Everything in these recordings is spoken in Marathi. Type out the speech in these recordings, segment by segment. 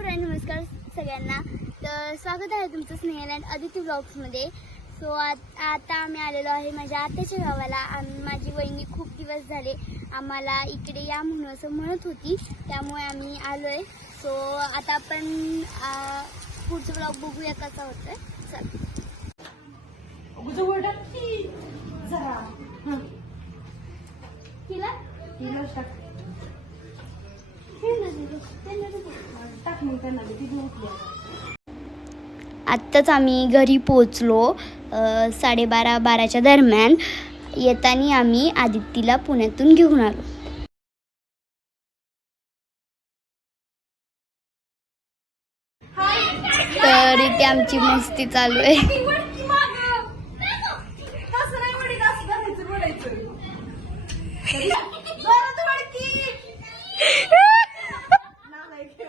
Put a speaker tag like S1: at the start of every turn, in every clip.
S1: सगळ्यांना. तर स्वागत आहे तुमचं स्नेहल अँड अदिती ब्लॉग्समध्ये सो आता आम्ही आलेलो आहे माझ्या आत्याच्या गावाला. आम्ही माझी वहिनी खूप दिवस झाले आम्हाला इकडे या म्हणून असं म्हणत होती. त्यामुळे आम्ही आलो आहे सो आता आपण पुढचं ब्लॉग बघूया कसा होतं चल.
S2: मग त्यांना
S1: आत्ताच आम्ही घरी पोचलो साडेबारा बाराच्या दरम्यान. येताना आम्ही आदित्यला पुण्यातून घेऊन आलो. तर इथे आमची मस्ती चालू आहे
S2: ती वडकी मागं. तसं नाही वडील, असं धरायचं, बोलायचं. जोरात वडकी. नालायक.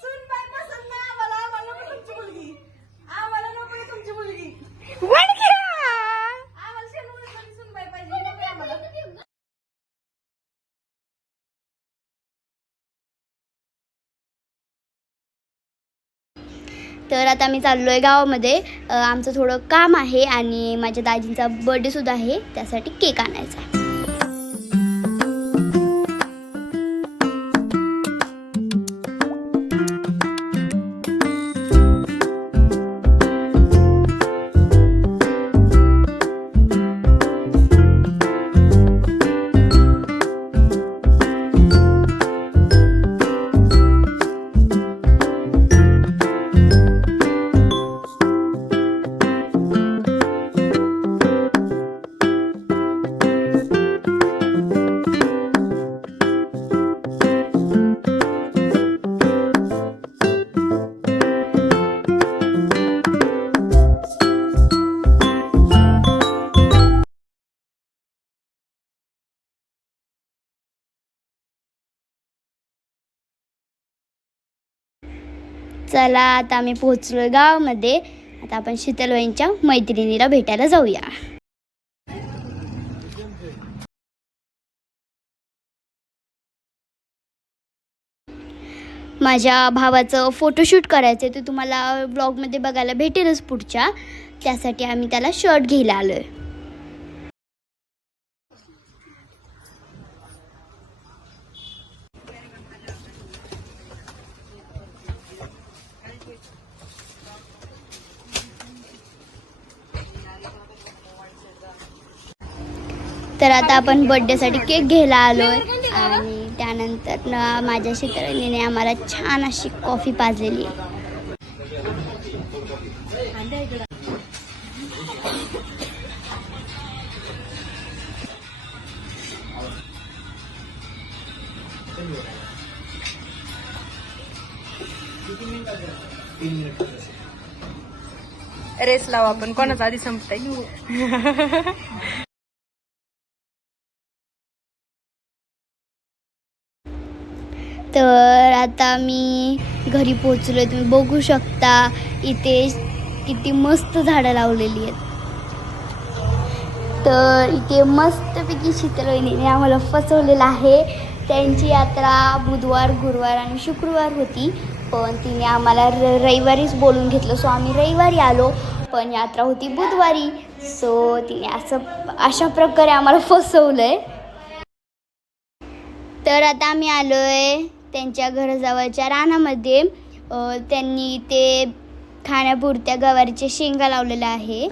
S2: सूनबाई पसंत नाही आम्हाला, आम्हाला नको तुमची मुलगी. आम्हाला नको तुमची मुलगी. आम्हाला शेणूरची सूनबाई पाहिजे, ही नको आम्हाला.
S1: तर आता आम्ही चाललो आहे गावामध्ये आमचं थोडं काम आहे आणि माझ्या दाजींचा बर्थडेसुद्धा आहे त्यासाठी केक आणायचा आहे. चला आता आम्ही पोहोचलो गावामध्ये. आता आपण शीतलवाईंच्या मैत्रिणीला भेटायला जाऊया. माझ्या भावाचं फोटोशूट करायचं आहे ते तुम्हाला ब्लॉगमध्ये बघायला भेटेलच पुढच्या. त्यासाठी आम्ही त्याला शर्ट घ्यायला आलो आहे तर आता आपण बड्डेसाठी केक घ्यायला आलोय. आणि त्यानंतर ना माझ्या शेतकऱ्यांनी आम्हाला छान अशी कॉफी पाजलेली आहे.
S2: रेस लावा आपण. कोणाचा आधी संपताय?
S1: तर आता मी घरी पोचलोय तुम्ही बघू शकता इथे किती मस्त झाडं लावलेली आहेत. तर इथे मस्तपैकी शीतलवहिनीने आम्हाला फसवलेलं आहे. त्यांची यात्रा बुधवार गुरुवार आणि शुक्रवार होती. पण तिने आम्हाला र रविवारीच बोलून घेतलं. सो आम्ही रविवारी आलो पण यात्रा होती बुधवारी. सो तिने असं अशा प्रकारे आम्हाला फसवलं आहे तर आता आम्ही आलो आहे त्यांच्या घराजवळच्या रानामध्ये त्यांनी ते खाण्यापुरत्या गवारीच्या शेंगा लावलेल्या आहे.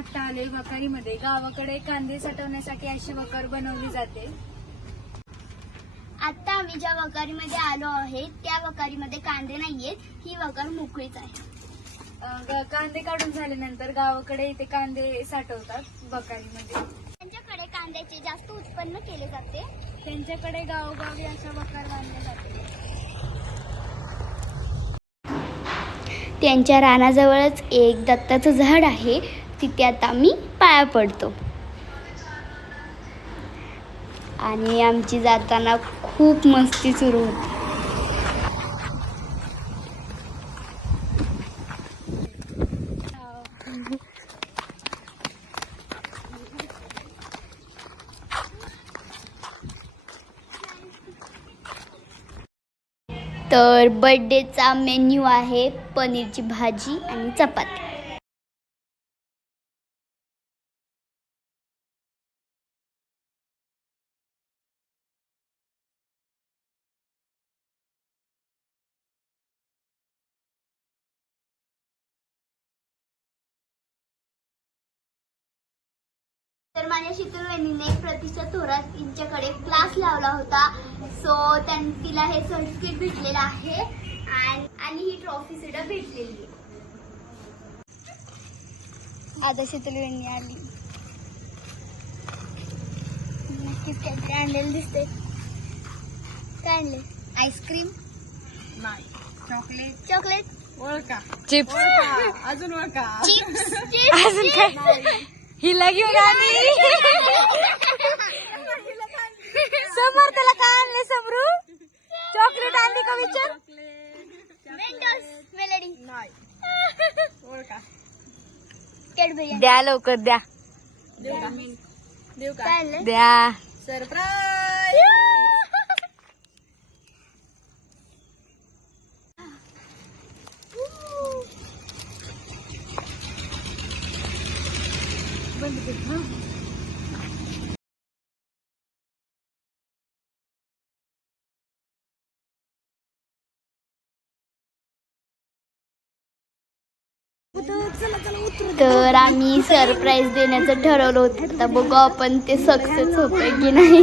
S3: आता आलोय वकारीमध्ये गावाकडे कांदे साठवण्यासाठी अशी वकर बनवली जाते.
S1: आता आम्ही ज्या वकारीमध्ये आलो आहे त्या वकारीमध्ये कांदे नाहीयेत. ही वकार मोकळीच आहे.
S3: अं, ग- कांदे काढून झाल्यानंतर गावाकडे इथे कांदे साठवतात वकारीमध्ये
S1: त्यांच्याकडे कांद्याचे जास्त उत्पन्न केले जाते.
S3: त्यांच्याकडे गावोगावी अशा वकार बांधले जाते
S1: त्यांच्या रानाजवळच एक दत्ताचं झाड आहे. तिथे आता मी पाया पडतो. आणि आमची जाताना खूप मस्ती सुरू होती. तर बर्थडेचा मेन्यू आहे पनीरची भाजी आणि चपाती. माझ्या शीतल वहिनीने प्रतीक्षा थोरात यांच्याकडे क्लास लावला होता. सो त्यां तिला हे सर्टिफिकेट भेटलेलं आहे. आणि आणि ही ट्रॉफी सुद्धा भेटलेली आहे. आता शीतल वहिनी आली. नक्कीच काहीतरी आणलेलं दिसते काय आणले आईस्क्रीम
S2: नाही. चॉकलेट
S1: चॉकलेट
S2: ओळखा.
S3: चिप्स
S2: अजून ओळखा.
S3: अजून काय? हिला घेऊन आली. समोर त्याला काय आणले समरू? चॉकलेट आणली का विचार? द्या लवकर द्या. द्या.
S2: सरप्राईज
S1: तर आम्ही सरप्राईज देण्याचं ठरवलं होतं. आता बघू आपण ते सक्सेस होतंय की नाही.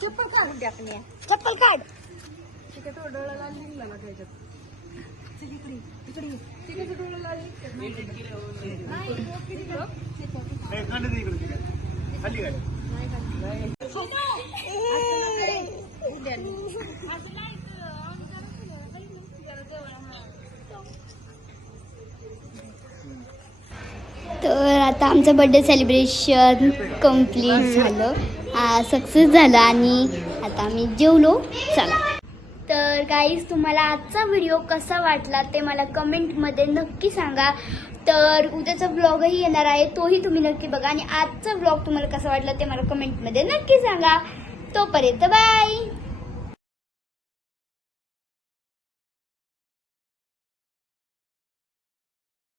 S2: चप्पल काढून टाकली
S1: चप्पल काढ.
S2: तिकडे तो डोळा लाल निघला ना. त्याच्यात. तिकडे. डोळा लाल.
S1: तर आता आमचं बर्थडे सेलिब्रेशन कंप्लीट झालं. सक्सेस झालं आणि आता आम्ही जेवलो. चला. तर गाईज तुम्हाला आजचा व्हिडिओ कसा वाटला ते मला कमेंटमध्ये नक्की सांगा. तर उद्याचा ब्लॉगही येणार आहे तोही तुम्ही नक्की बघा. आणि आजचा ब्लॉग तुम्हाला कसा वाटला ते मला कमेंटमध्ये नक्की सांगा. तोपर्यंत बाय